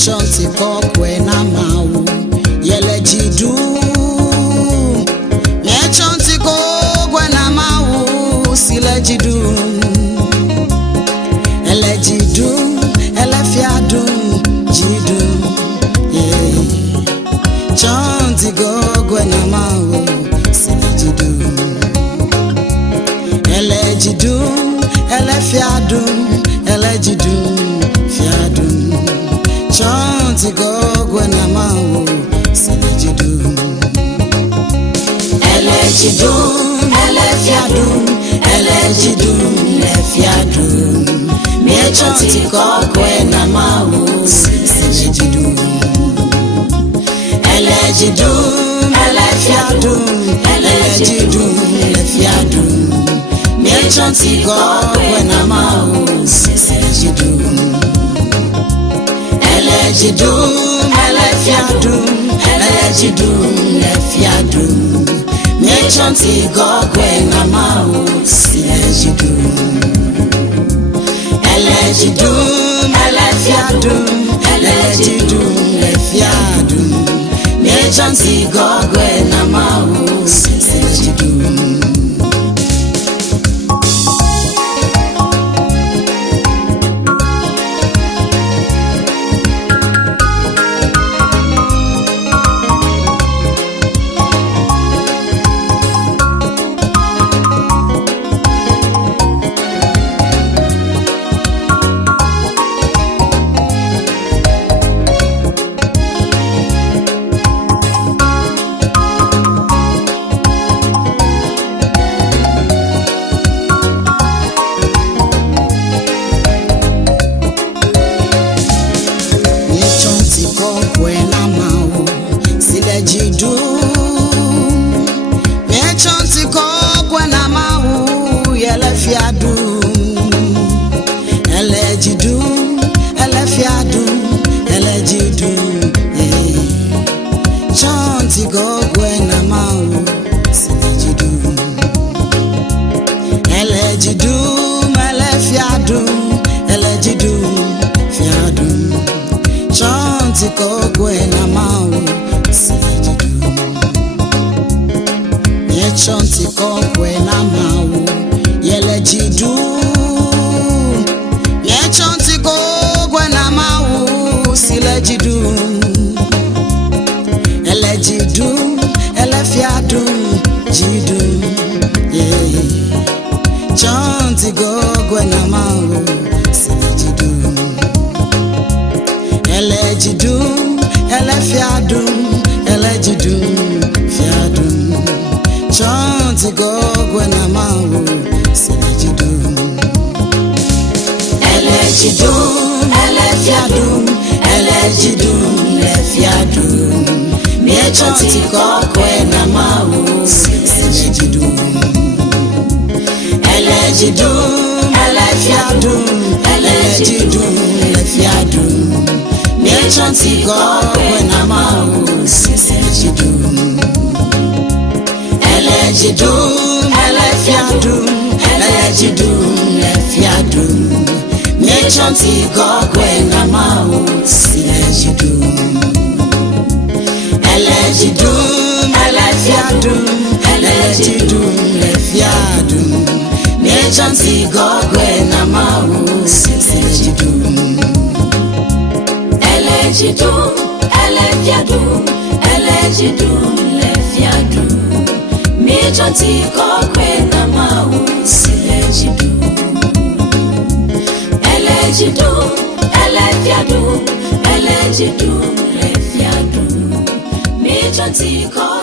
miechonti kokwe na mawu yele jidu miechonti kokwe na mawu sile jidu ele jidu ele fiadu jidu yeah chonti kokwe na mawu sile jidu ele jidu ele fiadu ele jidu fiadu chanti gogwe na mawu sile jidu ele jidu ele fiadu ele jidu le fiadu mie chanti gogwe na mawu sile jidu ele jidu ele fiadu ele jidu le fiadu mie chanti gogwe na mawu sile jidu ele jidu ele fiadu ele jidu le fiadu mie chanti gogwe na mawu sile jidu ele jidu ele fiadu ele jidu le fiadu mie chanti gogwe na mawu sile jidu jidu miechonti kokwe na mawu yele fiadu ele jidu ele fiadu ele jidu chonti kokwe na mawu sile jidu ele jidu ele fiadu ele jidu fiadu chonti kokwe na mawu miechonti kokwe na mawu yele jidu miechonti kokwe na mawu sile jidu ele jidu ele fiadu jidu yeah chonti kokwe na mawu sile jidu ele jidu ele fiadu ele jidu fiadu chanti gogwe na mawu sile jidu ele jidu ele fiadu ele jidu le fiadu mie chanti gogwe na mawu sile jidu ele jidu ele fiadu ele jidu le fiadu mie chanti gogwe na mawu sile jidu ele jidu ele fiadu ele jidu le fiadu mie chanti gogwe na mawu sile jidu ele jidu ele fiadu ele jidu le fiadu mie chanti gogwe na mawu sile jidu ele jidu ele fiadu ele jidu le fiadu mie chanti gogwe na mawu sile jidu ele jidu ele fiadu ele jidu le fiadu mie chanti gogwe